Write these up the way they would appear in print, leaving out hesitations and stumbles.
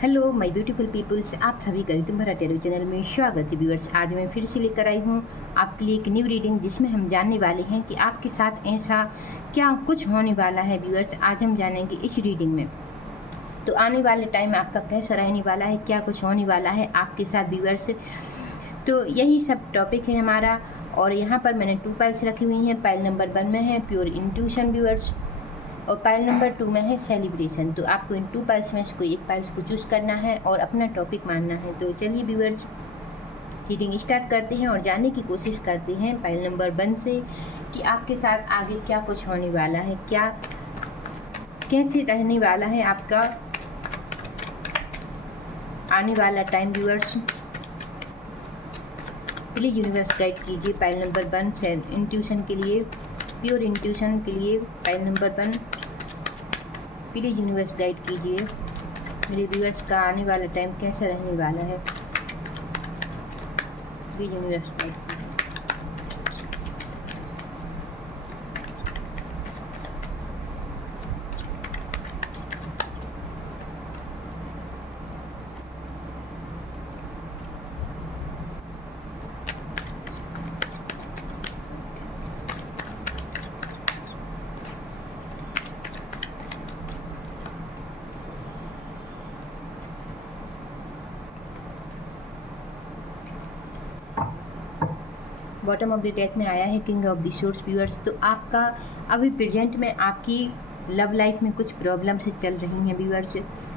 Hello my beautiful peoples, आप सभी का रितम भरा टेरो चैनल में स्वागत है। व्यूअर्स, आज मैं फिर से लेकर आई हूँ आपके लिए एक न्यू रीडिंग, जिसमें हम जानने वाले हैं कि आपके साथ ऐसा क्या कुछ होने वाला है। व्यूअर्स, आज हम जानेंगे इस रीडिंग में तो आने वाले टाइम आपका कैसा रहने वाला है, क्या कुछ होने वाला है आपके साथ। व्यूअर्स, तो यही सब टॉपिक है हमारा। और यहाँ पर मैंने 2 पाइल्स रखी हुई हैं। पाइल नंबर 1 में है प्योर इंट्यूशन व्यूअर्स, और पाइल नंबर 2 में है सेलिब्रेशन। तो आपको इन 2 पाइल्स में से कोई एक पाइल्स को चूज़ करना है और अपना टॉपिक मानना है। तो चलिए व्यूअर्स, रीडिंग स्टार्ट करते हैं और जानने की कोशिश करते हैं पाइल नंबर 1 से कि आपके साथ आगे क्या कुछ होने वाला है, क्या कैसे रहने वाला है आपका आने वाला time. Viewers, please universe guide कीजिए पाइल नंबर 1 से इंट्यूशन के लिए, प्योर इंट्यूशन के लिए। Pile number 1 please universe guide कीजिए मेरे व्यूअर्स का आने वाला टाइम कैसा रहने वाला है। प्लीज़ यूनिवर्स गाइड कीजिए। बॉटम ऑफ द डेक में आया है king of the source. Viewers, तो आपका अभी प्रेजेंट में आपकी लव लाइफ में कुछ प्रॉब्लम से चल रही हैं। व्यूअर्स,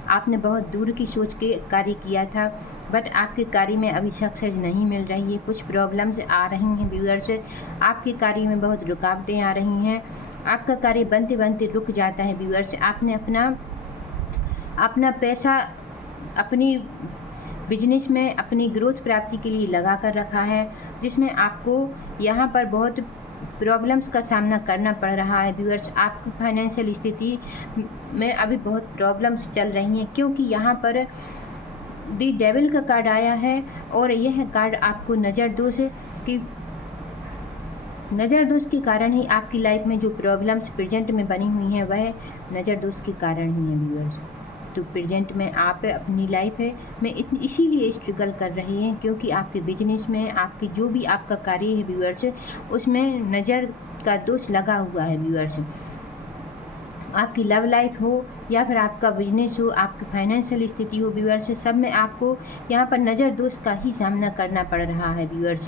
आपने बहुत दूर की सोच के कार्य किया था, बट आपके कार्य में अभी सक्सेस नहीं मिल रही है। कुछ प्रॉब्लम्स आ रही हैं। व्यूअर्स, आपके कार्य में बहुत रुकावटें आ रही हैं। आपका कार्य बनते बनते रुक जाता है। व्यूअर्स, आपने अपना पैसा अपनी बिजनेस में अपनी ग्रोथ प्राप्ति के लिए लगा कर रखा है, जिसमें आपको यहाँ पर बहुत प्रॉब्लम्स का सामना करना पड़ रहा है। व्यूअर्स, आपकी फाइनेंशियल स्थिति में अभी बहुत प्रॉब्लम्स चल रही हैं, क्योंकि यहाँ पर दी डेविल का कार्ड आया है और यह कार्ड आपको नज़र दोष के कारण ही आपकी लाइफ में जो प्रॉब्लम्स प्रेजेंट में बनी हुई हैं वह नज़र दोष के कारण ही है। व्यूअर्स, तो प्रेजेंट में आप अपनी लाइफ में इसीलिए स्ट्रगल कर रहे हैं, क्योंकि आपके बिजनेस में आपकी जो भी आपका कार्य है व्यूअर्स, उसमें नज़र का दोष लगा हुआ है। व्यूअर्स, आपकी लव लाइफ हो या फिर आपका बिजनेस हो, आपकी फाइनेंशियल स्थिति हो, व्यूअर्स, सब में आपको यहाँ पर नज़र दोष का ही सामना करना पड़ रहा है। व्यूअर्स,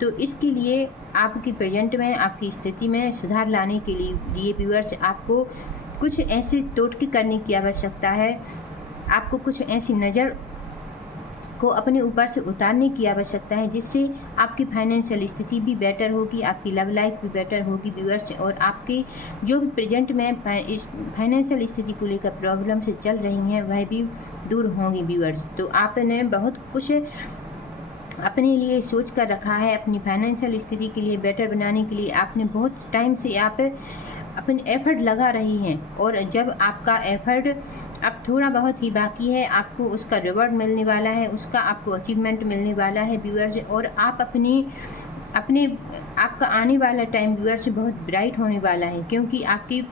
तो इसके लिए आपकी प्रेजेंट में आपकी स्थिति में सुधार लाने के लिए व्यूअर्स, आपको कुछ ऐसे टोटके करने की आवश्यकता है। आपको कुछ ऐसी नज़र को अपने ऊपर से उतारने की आवश्यकता है, जिससे आपकी फाइनेंशियल स्थिति भी बेटर होगी, आपकी लव लाइफ भी बेटर होगी। व्यूअर्स, और आपकी जो भी प्रेजेंट में फाइनेंशियल स्थिति को लेकर प्रॉब्लम से चल रही हैं वह भी दूर होंगी। व्यूअर्स, तो आपने बहुत कुछ अपने लिए सोच कर रखा है, अपनी फाइनेंशियल स्थिति के लिए बेटर बनाने के लिए आपने बहुत टाइम से आप अपने एफर्ट लगा रही हैं, और जब आपका एफर्ट अब थोड़ा बहुत ही बाकी है, आपको उसका रिवॉर्ड मिलने वाला है, उसका आपको अचीवमेंट मिलने वाला है। व्यूअर्स, और आप आपका आने वाला टाइम व्यूअर्स बहुत ब्राइट होने वाला है, क्योंकि आपकी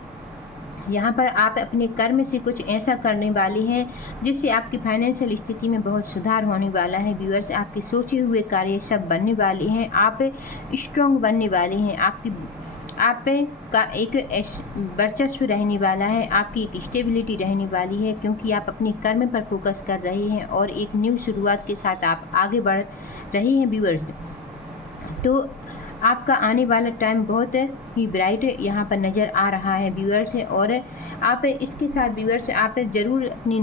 यहाँ पर आप अपने कर्म से कुछ ऐसा करने वाली हैं जिससे आपकी फाइनेंशियल स्थिति में बहुत सुधार होने वाला है। व्यूअर्स, आपके सोचे हुए कार्य सब बनने वाले हैं, आप स्ट्रॉन्ग बनने वाले हैं, आप का एक वर्चस्व रहने वाला है, आपकी एक स्टेबिलिटी रहने वाली है, क्योंकि आप अपने कर्म पर फोकस कर रहे हैं और एक न्यू शुरुआत के साथ आप आगे बढ़ रहे हैं। व्यूअर्स, तो आपका आने वाला टाइम बहुत ही ब्राइट यहाँ पर नज़र आ रहा है। व्यूअर्स, और आप इसके साथ व्यूअर्स, आप ज़रूर अपनी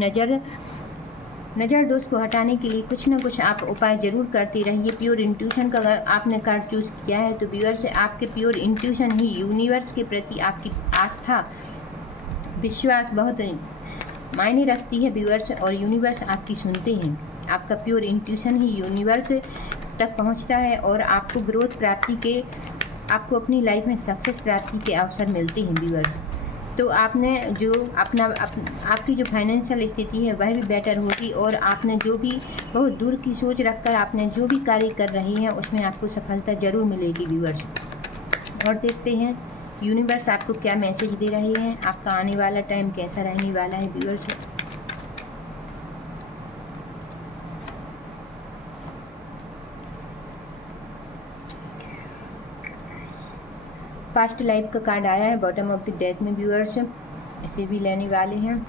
नज़र दोष को हटाने के लिए कुछ ना कुछ आप उपाय ज़रूर करते रहिए। प्योर इंट्यूशन का अगर आपने कार्ड चूज़ किया है तो व्यूअर्स, आपके प्योर इंट्यूशन ही यूनिवर्स के प्रति आपकी आस्था विश्वास बहुत मायने रखती है। व्यूअर्स, और यूनिवर्स आपकी सुनते हैं, आपका प्योर इंट्यूशन ही यूनिवर्स तक पहुंचता है और आपको ग्रोथ प्राप्ति के, आपको अपनी लाइफ में सक्सेस प्राप्ति के अवसर मिलते हैं। व्यूअर्स, तो आपने जो आपकी जो फाइनेंशियल स्थिति है वह भी बेटर होगी, और आपने जो भी बहुत दूर की सोच रखकर आपने जो भी कार्य कर रही हैं उसमें आपको सफलता ज़रूर मिलेगी। व्यूअर्स, और देखते हैं यूनिवर्स आपको क्या मैसेज दे रहे हैं, आपका आने वाला टाइम कैसा रहने वाला है। व्यूअर्स, पास्ट लाइफ का कार्ड आया है बॉटम ऑफ द डेक में व्यूअर्स, इसे भी लेने वाले हैं।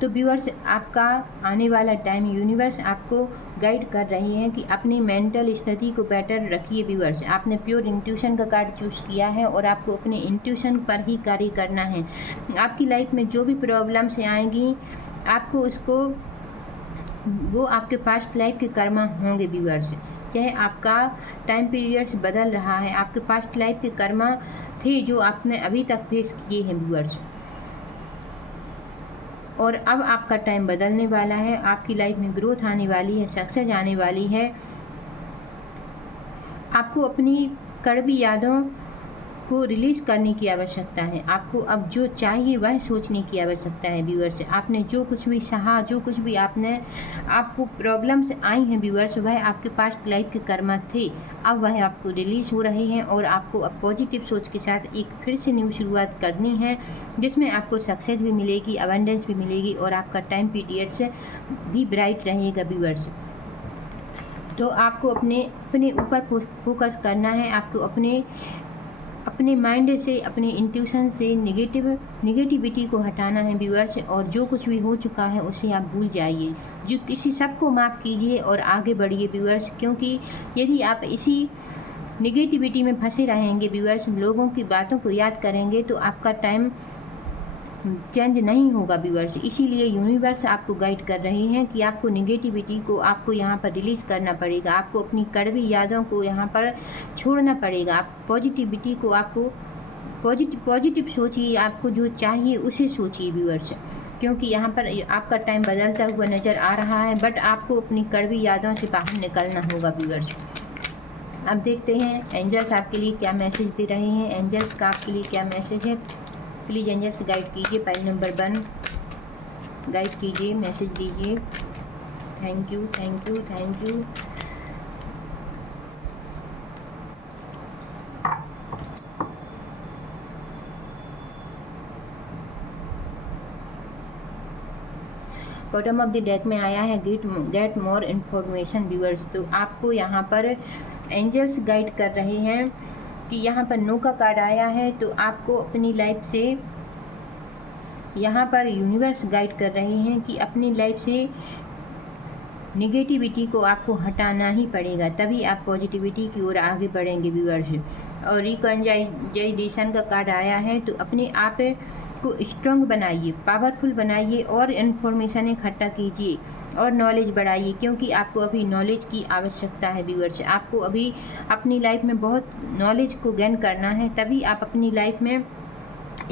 तो व्यूअर्स, आपका आने वाला टाइम यूनिवर्स आपको गाइड कर रही है कि अपनी मेंटल स्थिति को बेटर रखिए। व्यूअर्स, आपने प्योर इंट्यूशन का कार्ड चूज़ किया है और आपको अपने इंट्यूशन पर ही कार्य करना है। आपकी लाइफ में जो भी प्रॉब्लम्स आएंगी आपको उसको वो आपके पास्ट लाइफ के कर्मा होंगे। व्यूअर्स, यह आपका टाइम पीरियड्स बदल रहा है, आपके पास्ट लाइफ के कर्मा थे जो आपने अभी तक फेस किए हैं व्यूअर्स, और अब आपका टाइम बदलने वाला है। आपकी लाइफ में ग्रोथ आने वाली है, सक्सेस आने वाली है। आपको अपनी कड़वी यादों को रिलीज़ करने की आवश्यकता है। आपको अब जो चाहिए वह सोचने की आवश्यकता है। व्यूअर्स, आपने जो कुछ भी सहा, जो कुछ भी आपको प्रॉब्लम्स आई हैं व्यूअर्स, वह आपके पास्ट लाइफ के कर्मा थे। अब वह आपको रिलीज़ हो रही हैं और आपको अब पॉजिटिव सोच के साथ एक फिर से न्यू शुरुआत करनी है, जिसमें आपको सक्सेस भी मिलेगी, अबंडेंस भी मिलेगी और आपका टाइम पीरियड से भी ब्राइट रहेगा। व्यूअर्स, तो आपको अपने ऊपर फोकस करना है। आपको अपने माइंड से, अपने इंट्यूशन से निगेटिविटी को हटाना है व्यूअर्स, और जो कुछ भी हो चुका है उसे आप भूल जाइए। जो किसी सबको माफ़ कीजिए और आगे बढ़िए व्यूअर्स, क्योंकि यदि आप इसी निगेटिविटी में फंसे रहेंगे व्यूअर्स, लोगों की बातों को याद करेंगे, तो आपका टाइम चेंज नहीं होगा व्यूअर्स। इसीलिए यूनिवर्स आपको गाइड कर रही हैं कि आपको निगेटिविटी को आपको यहाँ पर रिलीज़ करना पड़ेगा, आपको अपनी कड़वी यादों को यहाँ पर छोड़ना पड़ेगा। आप पॉजिटिविटी को आपको पॉजिटिव सोचिए, आपको जो चाहिए उसे सोचिए व्यूअर्स, क्योंकि यहाँ पर आपका टाइम बदलता हुआ नज़र आ रहा है, बट आपको अपनी कड़वी यादों से बाहर निकलना होगा व्यूअर्स। अब देखते हैं एंजल्स आपके लिए क्या मैसेज दे रहे हैं। एंजल्स का आपके लिए क्या मैसेज है, प्लीज़ एंजल्स गाइड कीजिए। पाइल नंबर 1 गाइड कीजिए, मैसेज दीजिए। Thank you, thank you, thank you. Bottom of the deck में आया है गेट मोर इन्फॉर्मेशन व्यूअर्स। तो आपको यहाँ पर एंजल्स गाइड कर रहे हैं कि यहाँ पर नो का कार्ड आया है, तो आपको अपनी लाइफ से यहाँ पर यूनिवर्स गाइड कर रहे हैं कि अपनी लाइफ से निगेटिविटी को आपको हटाना ही पड़ेगा, तभी आप पॉजिटिविटी की ओर आगे बढ़ेंगे व्यूअर्स। और रिकॉन्जाइजेशन का कार्ड आया है, तो अपने आप को स्ट्रॉन्ग बनाइए, पावरफुल बनाइए और इन्फॉर्मेशन इकट्ठा कीजिए और नॉलेज बढ़ाइए, क्योंकि आपको अभी नॉलेज की आवश्यकता है व्यूअर्स। आपको अभी अपनी लाइफ में बहुत नॉलेज को गेन करना है, तभी आप अपनी लाइफ में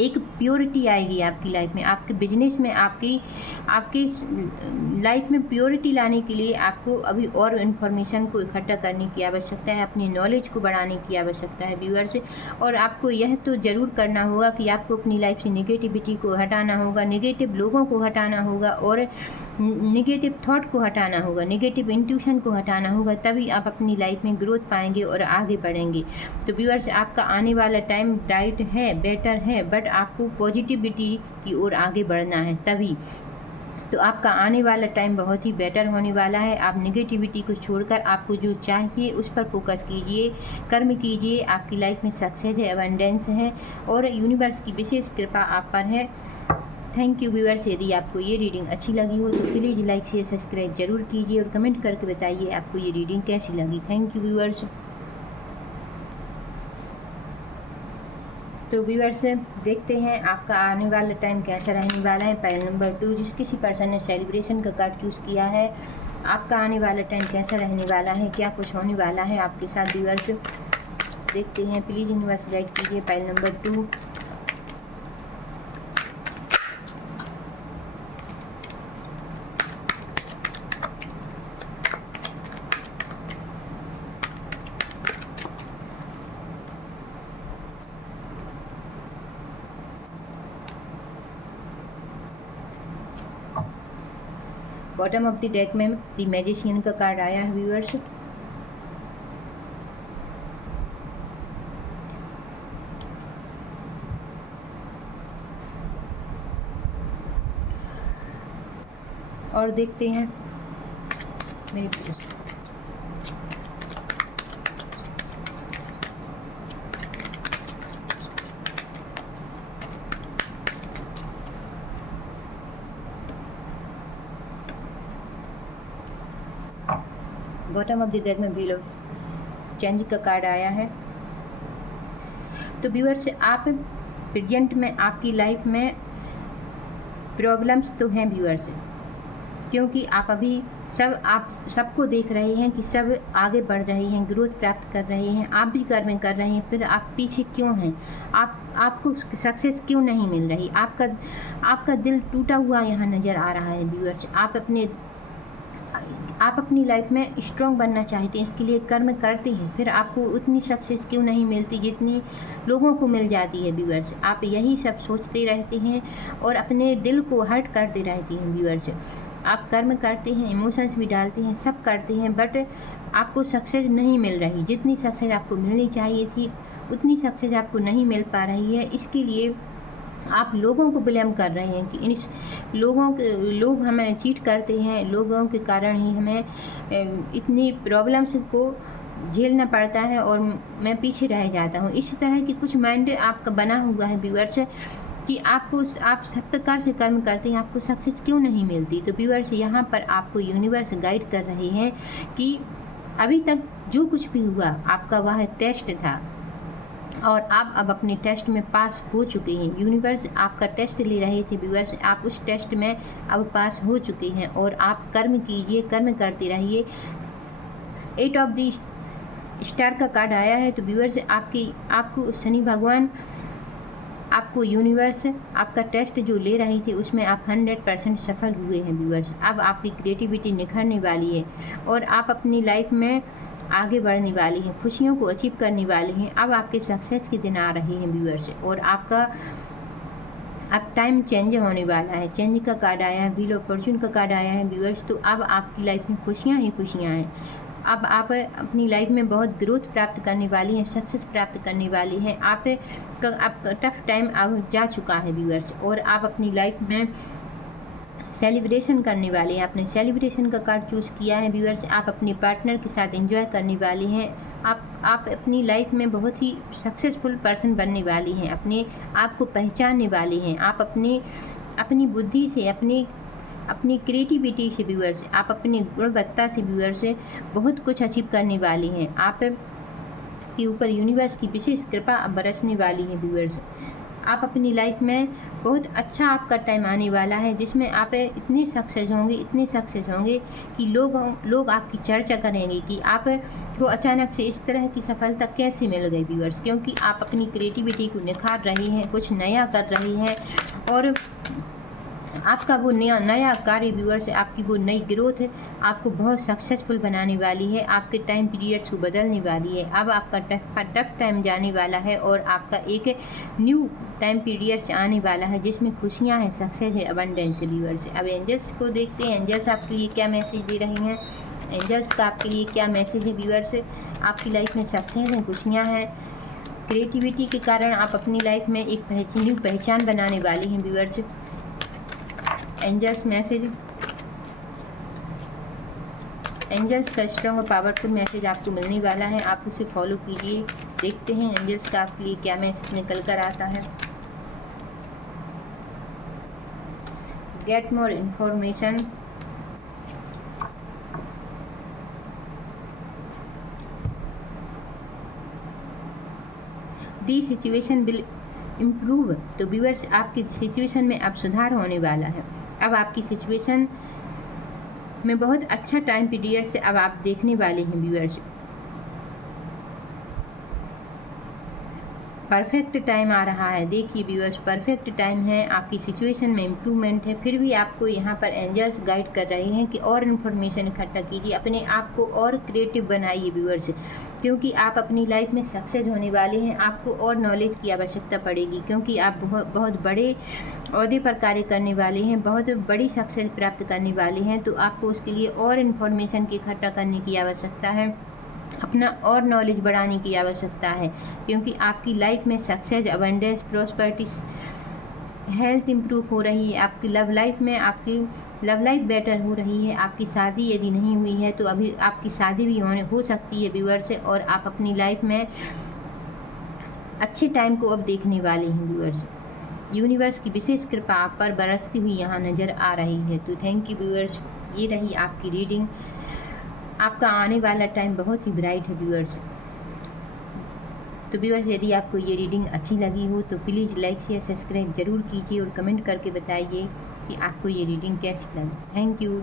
एक प्योरिटी आएगी आपकी लाइफ में, आपके बिजनेस में, आपकी लाइफ में प्योरिटी लाने के लिए आपको अभी और इन्फॉर्मेशन को इकट्ठा करने की आवश्यकता है, अपनी नॉलेज को बढ़ाने की आवश्यकता है व्यूअर्स। और आपको यह तो ज़रूर करना होगा कि आपको अपनी लाइफ से निगेटिविटी को हटाना होगा, निगेटिव लोगों को हटाना होगा और निगेटिव थॉट को हटाना होगा, निगेटिव इंट्यूशन को हटाना होगा, तभी आप अपनी लाइफ में ग्रोथ पाएंगे और आगे बढ़ेंगे। तो व्यूअर्स, आपका आने वाला टाइम ब्राइट है, बेटर है, बट आपको पॉजिटिविटी की ओर आगे बढ़ना है तभी। तो आपका आने वाला टाइम बहुत ही बेटर होने वाला है। आप निगेटिविटी को छोड़कर आपको जो चाहिए उस पर फोकस कीजिए, कर्म कीजिए। आपकी लाइफ में सक्सेस है, अबंडेंस है और यूनिवर्स की विशेष कृपा आप पर है। Thank you viewers. यदि आपको ये रीडिंग अच्छी लगी हो तो प्लीज़ लाइक शेयर सब्सक्राइब जरूर कीजिए और कमेंट करके बताइए आपको ये रीडिंग कैसी लगी। Thank you viewers. तो व्यूअर्स, देखते हैं आपका आने वाला टाइम कैसा रहने वाला है। पाइल नंबर 2, जिस किसी पर्सन ने सेलिब्रेशन का कार्ड चूज़ किया है, आपका आने वाला टाइम कैसा रहने वाला है, क्या कुछ होने वाला है आपके साथ व्यूअर्स, देखते हैं। प्लीज़ यूनिवर्स गाइड कीजिए। Pile number 2, bottom of the deck में द मैजिशियन का कार्ड आया है व्यूअर्स। और देखते हैं मेरे बॉटम ऑफ द डेक में व्हील ऑफ चेंज का कार्ड आया है। तो व्यूअर्स, आप प्रेजेंट में आपकी लाइफ में प्रॉब्लम्स तो हैं व्यूअर्स, क्योंकि आप सबको देख रहे हैं कि सब आगे बढ़ रहे हैं, ग्रोथ प्राप्त कर रहे हैं, आप भी कर्म कर रहे हैं, फिर आप पीछे क्यों हैं? आपको सक्सेस क्यों नहीं मिल रही? आपका दिल टूटा हुआ यहाँ नज़र आ रहा है व्यूअर्स। आप अपनी लाइफ में स्ट्रॉन्ग बनना चाहते हैं, इसके लिए कर्म करते हैं, फिर आपको उतनी सक्सेस क्यों नहीं मिलती जितनी लोगों को मिल जाती है व्यूअर्स। आप यही सब सोचते रहते हैं और अपने दिल को हर्ट करते रहते हैं व्यूअर्स। आप कर्म करते हैं, इमोशंस भी डालते हैं, सब करते हैं, बट आपको सक्सेस नहीं मिल रही। जितनी सक्सेस आपको मिलनी चाहिए थी उतनी सक्सेस आपको नहीं मिल पा रही है। इसके लिए आप लोगों को ब्लेम कर रहे हैं कि लोग हमें चीट करते हैं, लोगों के कारण ही हमें इतनी प्रॉब्लम्स को झेलना पड़ता है और मैं पीछे रह जाता हूँ। इसी तरह की कुछ माइंड आपका बना हुआ है व्यूअर्स कि आप सब प्रकार से कर्म करते हैं, आपको सक्सेस क्यों नहीं मिलती। तो व्यूअर्स, यहाँ पर आपको यूनिवर्स गाइड कर रहे हैं कि अभी तक जो कुछ भी हुआ आपका वह टेस्ट था और आप अब अपने टेस्ट में पास हो चुके हैं। यूनिवर्स आपका टेस्ट ले रहे थे व्यूअर्स, आप उस टेस्ट में अब पास हो चुके हैं और आप कर्म कीजिए, कर्म करते रहिए। 8 ऑफ द स्टार का कार्ड आया है। तो व्यूअर्स, आपको शनि भगवान, आपको यूनिवर्स आपका टेस्ट जो ले रही थी उसमें आप 100% सफल हुए हैं व्यूअर्स। अब आपकी क्रिएटिविटी निखरने वाली है और आप अपनी लाइफ में आगे बढ़ने वाली हैं, खुशियों को अचीव करने वाली हैं। अब आपके सक्सेस के दिन आ रहे हैं व्यूअर्स और आपका अब टाइम चेंज होने वाला है। चेंज का कार्ड आया है, व्हील ऑफ फॉर्चून का कार्ड आया है व्यूअर्स। तो अब आपकी लाइफ में खुशियाँ ही खुशियाँ हैं। अब आप अपनी लाइफ में बहुत ग्रोथ प्राप्त करने वाली हैं, सक्सेस प्राप्त करने वाली हैं। आपका टफ टाइम अब जा चुका है व्यूअर्स और आप अपनी लाइफ में सेलिब्रेशन करने वाले हैं। आपने सेलिब्रेशन का कार्ड चूज़ किया है व्यूअर्स। आप अपने पार्टनर के साथ एंजॉय करने वाले हैं। आप अपनी लाइफ में बहुत ही सक्सेसफुल पर्सन बनने वाली हैं, अपने आप को पहचानने वाले हैं। आप अपनी बुद्धि से, अपनी क्रिएटिविटी से व्यूअर्स, आप अपनी गुणवत्ता से व्यूअर्स बहुत कुछ अचीव करने वाली हैं। आप के ऊपर यूनिवर्स की विशेष कृपा बरसने वाली है व्यूअर्स। आप अपनी लाइफ में बहुत अच्छा आपका टाइम आने वाला है जिसमें आप इतने सक्सेस होंगे कि लोग आपकी चर्चा करेंगे कि आपको अचानक से इस तरह की सफलता कैसे मिल गई व्यूअर्स, क्योंकि आप अपनी क्रिएटिविटी को निखार रही हैं, कुछ नया कर रही हैं और आपका वो नया कार्य व्यूअर्स, आपकी वो नई ग्रोथ है आपको बहुत सक्सेसफुल बनाने वाली है, आपके टाइम पीरियड्स को बदलने वाली है। अब आपका टफ टाइम जाने वाला है और आपका एक न्यू टाइम पीरियड्स आने वाला है जिसमें खुशियां हैं, सक्सेस है, अबंडेंस है व्यूअर्स। अब एंजल्स को देखते हैं, एंजल्स आपके लिए क्या मैसेज दे रहे हैं। एंजल्स का आपके लिए क्या मैसेज है व्यूअर्स। आपकी लाइफ में सक्सेस है, खुशियाँ हैं, क्रिएटिविटी के कारण आप अपनी लाइफ में एक न्यू पहचान बनाने वाली हैं व्यूअर्स। एंजल्स मैसेज, एंजल्स का स्ट्रॉन्ग और पावरफुल मैसेज आपको मिलने वाला है, आप उसे फॉलो कीजिए। देखते हैं एंजल्स का आपके लिए क्या मैसेज निकल कर आता है। Get more information, the situation will improve. तो व्यूअर्स, आपकी सिचुएशन में अब सुधार होने वाला है। अब आपकी सिचुएशन में बहुत अच्छा टाइम पीरियड से अब आप देखने वाले हैं व्यूअर्स। परफेक्ट टाइम आ रहा है, देखिए व्यूअर्स, परफेक्ट टाइम है, आपकी सिचुएशन में इम्प्रूवमेंट है। फिर भी आपको यहाँ पर एंजल्स गाइड कर रहे हैं कि और इन्फॉर्मेशन इकट्ठा कीजिए, अपने आप को और क्रिएटिव बनाइए व्यूअर्स, क्योंकि आप अपनी लाइफ में सक्सेस होने वाले हैं। आपको और नॉलेज की आवश्यकता पड़ेगी क्योंकि आप बहुत बड़े ओहदे पर कार्य करने वाले हैं, बहुत बड़ी सक्सेस प्राप्त करने वाले हैं। तो आपको उसके लिए और इन्फॉर्मेशन की इकट्ठा करने की आवश्यकता है, अपना और नॉलेज बढ़ाने की आवश्यकता है, क्योंकि आपकी लाइफ में success, abundance, prosperity health improve हो रही है, आपकी लव लाइफ में आपकी लव लाइफ बेटर हो रही है। आपकी शादी यदि नहीं हुई है तो अभी आपकी शादी भी हो सकती है व्यूअर्स, और आप अपनी लाइफ में अच्छे टाइम को अब देखने वाले हैं व्यूअर्स। यूनिवर्स की विशेष कृपा आप पर बरसती हुई यहाँ नज़र आ रही है। तो थैंक यू व्यूअर्स, ये रही आपकी रीडिंग। आपका आने वाला टाइम बहुत ही ब्राइट है व्यूअर्स। तो व्यूअर्स, यदि आपको ये रीडिंग अच्छी लगी हो तो प्लीज़ लाइक शेयर सब्सक्राइब ज़रूर कीजिए और कमेंट करके बताइए कि आपको ये रीडिंग कैसी लगी। Thank you.